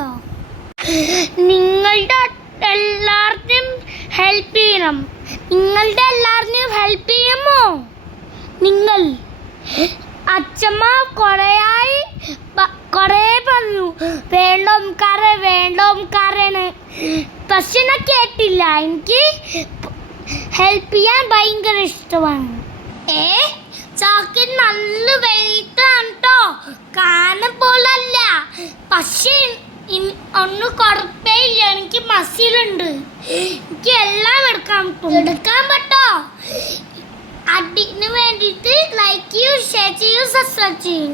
ഉണ്ടോ? നിങ്ങളുടെ എല്ലാവരുടെയും ഹെൽപ്പ് ചെയ്യണം. നിങ്ങളുടെ എല്ലാവരുടെയും ഹെൽപ്പ് ചെയ്യുമോ? നിങ്ങൾ അച്ഛമ്മ കുറേ പറഞ്ഞു വേണ്ടോംകാരന്, പക്ഷെ ഞാൻ കേട്ടില്ല. എനിക്ക് ഹെൽപ്പ് ചെയ്യാൻ ഭയങ്കര ഇഷ്ടമാണ്. ചാക്കിന് നല്ല വെയിറ്റാണ് കേട്ടോ, കാനം പോലല്ല. പക്ഷെ ഒന്നും കുഴപ്പമില്ല, എനിക്ക് മസിലുണ്ട്. എനിക്ക് എല്ലാം എടുക്കാൻ പറ്റോ. അതിന് വേണ്ടിയിട്ട് ലൈക്ക് ചെയ്യൂ, ഷെയർ ചെയ്യൂ, സബ്സ്ക്രൈബ് ചെയ്യൂ.